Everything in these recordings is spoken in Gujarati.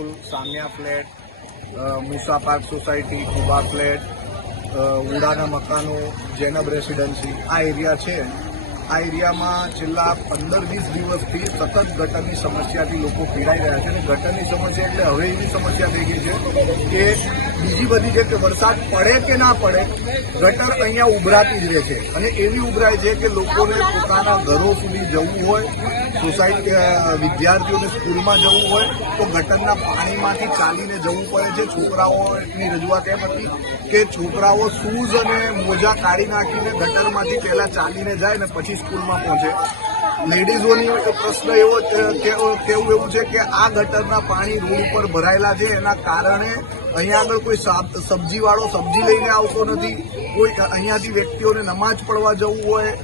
વાણિયા ફ્લેટ અ, Musa park society Kuba flat ઉડાના મકાનો જેનબ રેસિડેન્સી આ એરિયા છે. આ એરિયામાં છેલ્લા પંદર વીસ દિવસથી સતત ગટરની સમસ્યાથી લોકો પીડાઈ રહ્યા છે અને ગટરની સમસ્યા એટલે હવે એવી સમસ્યા થઈ ગઈ છે કે બીજી બધી કે વરસાદ પડે કે ના પડે, ગટર અહીંયા ઉભરાતી જ રહે છે. અને એવી ઉભરાય છે કે લોકોને પોતાના ઘરો સુધી જવું હોય, સોસાયટી વિદ્યાર્થીઓને સ્કૂલમાં જવું હોય, તો ગટરના પાણીમાંથી ચાલીને જવું પડે છે. છોકરાઓની રજૂઆત એમ હતી કે છોકરાઓ શૂઝ અને મોજા કાઢી નાખીને ગટરમાંથી પહેલાં ચાલીને જાય ને પછી સ્કૂલમાં પહોંચે. લેડીઝોની પ્રશ્ન એવો કેવું એવું છે કે આ ગટરના પાણી રોડ ઉપર ભરાયેલા છે, એના કારણે અહીંયા આગળ કોઈ સાબ- સબ્જીવાળો સબ્જી લઈને આવતો નથી, કોઈ અહીંયાથી વ્યક્તિઓને નમાજ પડવા જવું હોય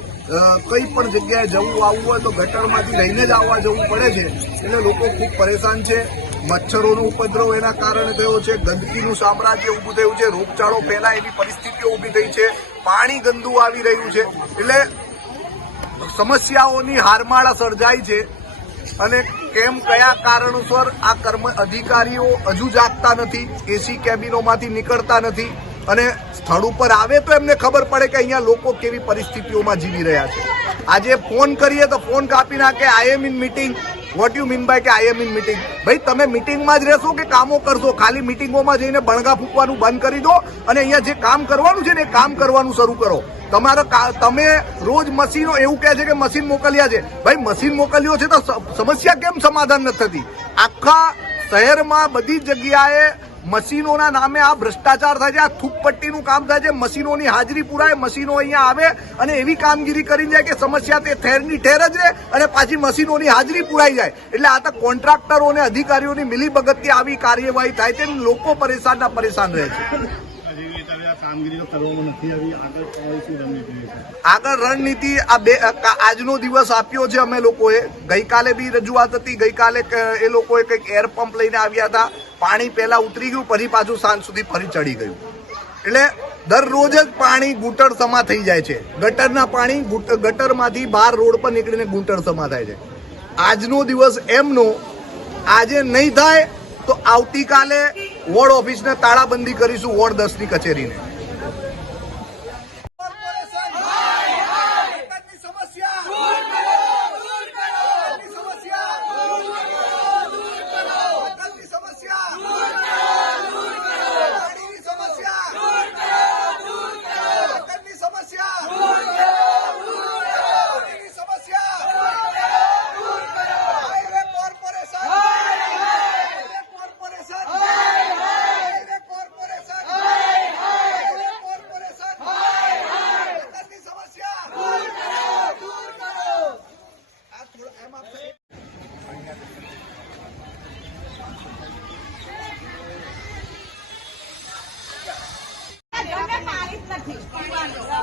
કઈ પણ જગ્યાએ જવું આવવું હોય તો ગટરમાંથી રહીને જ આવવા જવું પડે છે. એટલે લોકો ખૂબ પરેશાન છે. મચ્છરોનો ઉપદ્રવ એના કારણે થયો છે, ગંદકીનું સામ્રાજ્ય ઊભું થયું છે, રોગચાળો ફેલાય એવી પરિસ્થિતિઓ ઊભી થઈ છે, પાણી ગંદુ આવી રહ્યું છે. એટલે સમસ્યાઓની હારમાળા સર્જાઈ છે અને કેમ કયા કારણોસર આ કર્મ અધિકારીઓ હજુ જાગતા નથી એસી કેબિનોમાંથી નીકળતા નથી અને સ્થળ ઉપર આવે તો એમને ખબર પડે કે અહીંયા લોકો કેવી પરિસ્થિતિઓમાં જીવી રહ્યા છે. આજે ફોન કરીએ તો ફોન કાપી નાખે I am in meeting what you mean by કે આઈ એમ ઇન મીટિંગ ભાઈ, તમે મિટિંગમાં જ રહેશો કે કામો કરશો? ખાલી મીટિંગોમાં જઈને બણગા ફૂંકવાનું બંધ કરી દો અને અહીંયા જે કામ કરવાનું છે ને એ કામ કરવાનું શરૂ કરો. તમારો તમે રોજ મશીનો એવું કહે છે કે મશીન મોકલ્યા છે. ભાઈ, મશીન મોકલ્યો છે તો સમસ્યા કેમ સમાધાન નથી થતી? આખા શહેરમાં બધી જગ્યાએ મશીનોના નામે આ ભ્રષ્ટાચાર થાય છે, આ થૂકપટ્ટીનું કામ થાય છે, મશીનોની હાજરી પુરાય, મશીનો અહીંયા આવે અને એવી કામગીરી કરી જાય કે સમસ્યા તે ઠેરની ઠેર જ રહે અને પાછી મશીનોની હાજરી પુરાઈ જાય. એટલે આ તો કોન્ટ્રાક્ટરો અને અધિકારીઓની મિલીભગતથી આવી કાર્યવાહી થાય છે લોકો પરેશાનના પરેશાન રહે છે. આગળ રણનીતિ આ બે આજનો દિવસ આપ્યો છે અમે લોકોએ. ગઈકાલે બી રજૂઆત હતી. ગઈકાલે એ લોકોએ કંઈક એર પંપ લઈને આવ્યા હતા. પાણી પહેલા ઉતરી ગયું, ફરી પાછું સાંજ સુધી ફરી ચડી ગયું. એટલે દરરોજ જ પાણી ગુટર સમા થઈ જાય છે. ગટરના પાણી ગટરમાંથી બહાર રોડ પર નીકળીને ગુંટળ સમા થાય છે. આજનો દિવસ એમનો આજે નહીં થાય તો આવતીકાલે વોર્ડ ઓફિસને તાળાબંધી કરીશું વોર્ડ દસની કચેરીને. મારી જ નથી.